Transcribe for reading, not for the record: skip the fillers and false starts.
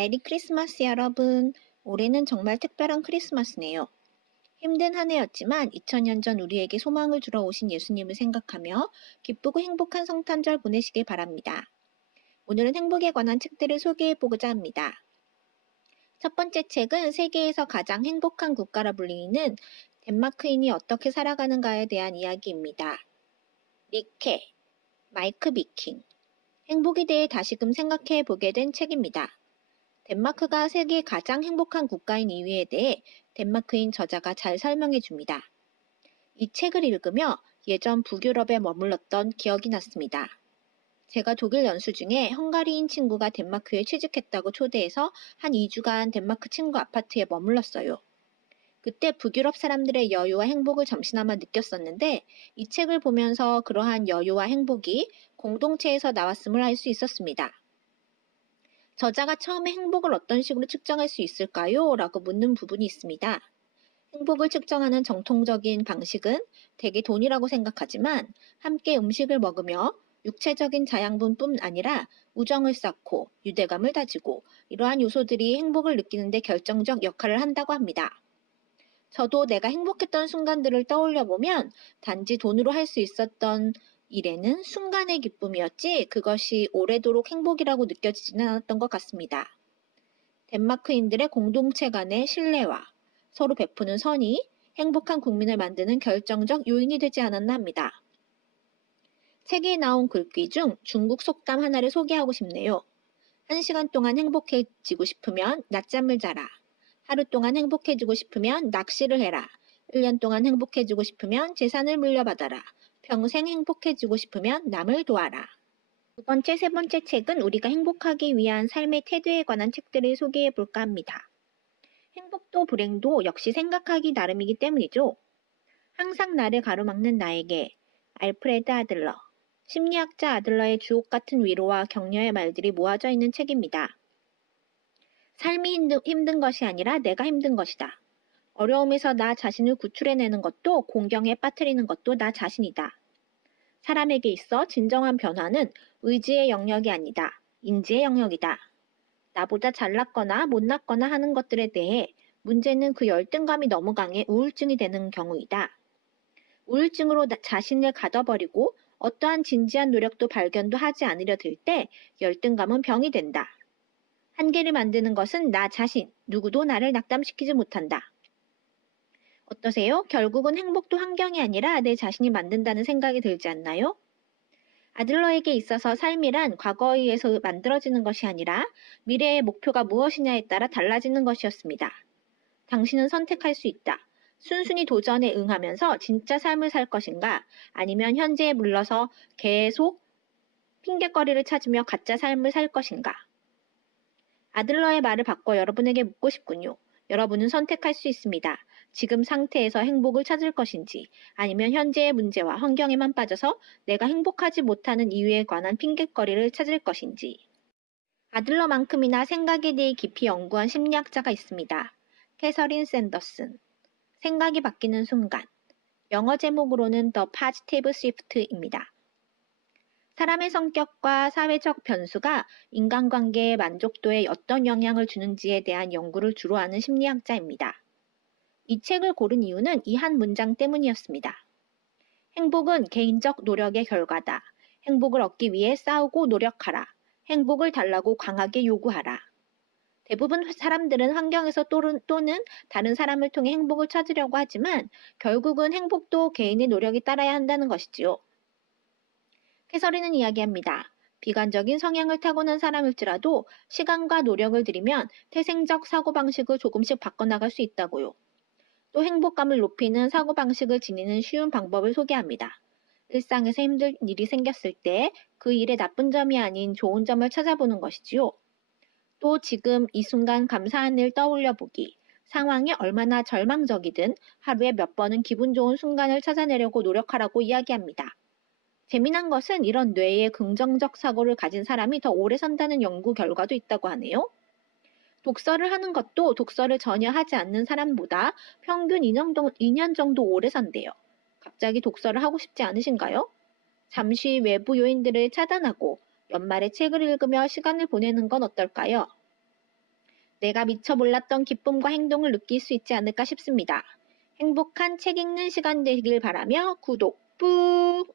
메리 크리스마스 여러분. 올해는 정말 특별한 크리스마스네요. 힘든 한 해였지만 2000년 전 우리에게 소망을 주러 오신 예수님을 생각하며 기쁘고 행복한 성탄절 보내시길 바랍니다. 오늘은 행복에 관한 책들을 소개해 보고자 합니다. 첫 번째 책은 세계에서 가장 행복한 국가라 불리는 덴마크인이 어떻게 살아가는가에 대한 이야기입니다. 리케, 마이크 비킹. 행복에 대해 다시금 생각해 보게 된 책입니다. 덴마크가 세계 가장 행복한 국가인 이유에 대해 덴마크인 저자가 잘 설명해 줍니다. 이 책을 읽으며 예전 북유럽에 머물렀던 기억이 났습니다. 제가 독일 연수 중에 헝가리인 친구가 덴마크에 취직했다고 초대해서 한 2주간 덴마크 친구 아파트에 머물렀어요. 그때 북유럽 사람들의 여유와 행복을 잠시나마 느꼈었는데 이 책을 보면서 그러한 여유와 행복이 공동체에서 나왔음을 알 수 있었습니다. 저자가 처음에 행복을 어떤 식으로 측정할 수 있을까요? 라고 묻는 부분이 있습니다. 행복을 측정하는 정통적인 방식은 대개 돈이라고 생각하지만 함께 음식을 먹으며 육체적인 자양분뿐 아니라 우정을 쌓고 유대감을 다지고 이러한 요소들이 행복을 느끼는 데 결정적 역할을 한다고 합니다. 저도 내가 행복했던 순간들을 떠올려 보면 단지 돈으로 할 수 있었던 일에는 순간의 기쁨이었지 그것이 오래도록 행복이라고 느껴지지는 않았던 것 같습니다. 덴마크인들의 공동체 간의 신뢰와 서로 베푸는 선이 행복한 국민을 만드는 결정적 요인이 되지 않았나 합니다. 책에 나온 글귀 중 중국 속담 하나를 소개하고 싶네요. 1시간 동안 행복해지고 싶으면 낮잠을 자라. 하루 동안 행복해지고 싶으면 낚시를 해라. 1년 동안 행복해지고 싶으면 재산을 물려받아라. 평생 행복해지고 싶으면 남을 도와라. 두 번째, 세 번째 책은 우리가 행복하기 위한 삶의 태도에 관한 책들을 소개해 볼까 합니다. 행복도 불행도 역시 생각하기 나름이기 때문이죠. 항상 나를 가로막는 나에게 알프레드 아들러, 심리학자 아들러의 주옥 같은 위로와 격려의 말들이 모아져 있는 책입니다. 삶이 힘든 것이 아니라 내가 힘든 것이다. 어려움에서 나 자신을 구출해내는 것도 공경에 빠뜨리는 것도 나 자신이다. 사람에게 있어 진정한 변화는 의지의 영역이 아니다. 인지의 영역이다. 나보다 잘났거나 못났거나 하는 것들에 대해 문제는 그 열등감이 너무 강해 우울증이 되는 경우이다. 우울증으로 자신을 가둬버리고 어떠한 진지한 노력도 발견도 하지 않으려 들 때 열등감은 병이 된다. 한계를 만드는 것은 나 자신, 누구도 나를 낙담시키지 못한다. 어떠세요? 결국은 행복도 환경이 아니라 내 자신이 만든다는 생각이 들지 않나요? 아들러에게 있어서 삶이란 과거에 의해서 만들어지는 것이 아니라 미래의 목표가 무엇이냐에 따라 달라지는 것이었습니다. 당신은 선택할 수 있다. 순순히 도전에 응하면서 진짜 삶을 살 것인가 아니면 현재에 물러서 계속 핑곗거리를 찾으며 가짜 삶을 살 것인가. 아들러의 말을 바꿔 여러분에게 묻고 싶군요. 여러분은 선택할 수 있습니다. 지금 상태에서 행복을 찾을 것인지 아니면 현재의 문제와 환경에만 빠져서 내가 행복하지 못하는 이유에 관한 핑곗거리를 찾을 것인지. 아들러만큼이나 생각에 대해 깊이 연구한 심리학자가 있습니다. 캐서린 샌더슨. 생각이 바뀌는 순간. 영어 제목으로는 The Positive Shift입니다. 사람의 성격과 사회적 변수가 인간관계의 만족도에 어떤 영향을 주는지에 대한 연구를 주로 하는 심리학자입니다. 이 책을 고른 이유는 이 한 문장 때문이었습니다. 행복은 개인적 노력의 결과다. 행복을 얻기 위해 싸우고 노력하라. 행복을 달라고 강하게 요구하라. 대부분 사람들은 환경에서 또는 다른 사람을 통해 행복을 찾으려고 하지만 결국은 행복도 개인의 노력이 따라야 한다는 것이지요. 캐서린은 이야기합니다. 비관적인 성향을 타고난 사람일지라도 시간과 노력을 들이면 태생적 사고방식을 조금씩 바꿔나갈 수 있다고요. 또 행복감을 높이는 사고방식을 지니는 쉬운 방법을 소개합니다. 일상에서 힘든 일이 생겼을 때 그 일의 나쁜 점이 아닌 좋은 점을 찾아보는 것이지요. 또 지금 이 순간 감사한 일 떠올려 보기, 상황이 얼마나 절망적이든 하루에 몇 번은 기분 좋은 순간을 찾아내려고 노력하라고 이야기합니다. 재미난 것은 이런 뇌의 긍정적 사고를 가진 사람이 더 오래 산다는 연구 결과도 있다고 하네요. 독서를 하는 것도 독서를 전혀 하지 않는 사람보다 평균 2년 정도 오래 산대요. 갑자기 독서를 하고 싶지 않으신가요? 잠시 외부 요인들을 차단하고 연말에 책을 읽으며 시간을 보내는 건 어떨까요? 내가 미처 몰랐던 기쁨과 행동을 느낄 수 있지 않을까 싶습니다. 행복한 책 읽는 시간 되길 바라며 구독 뿌!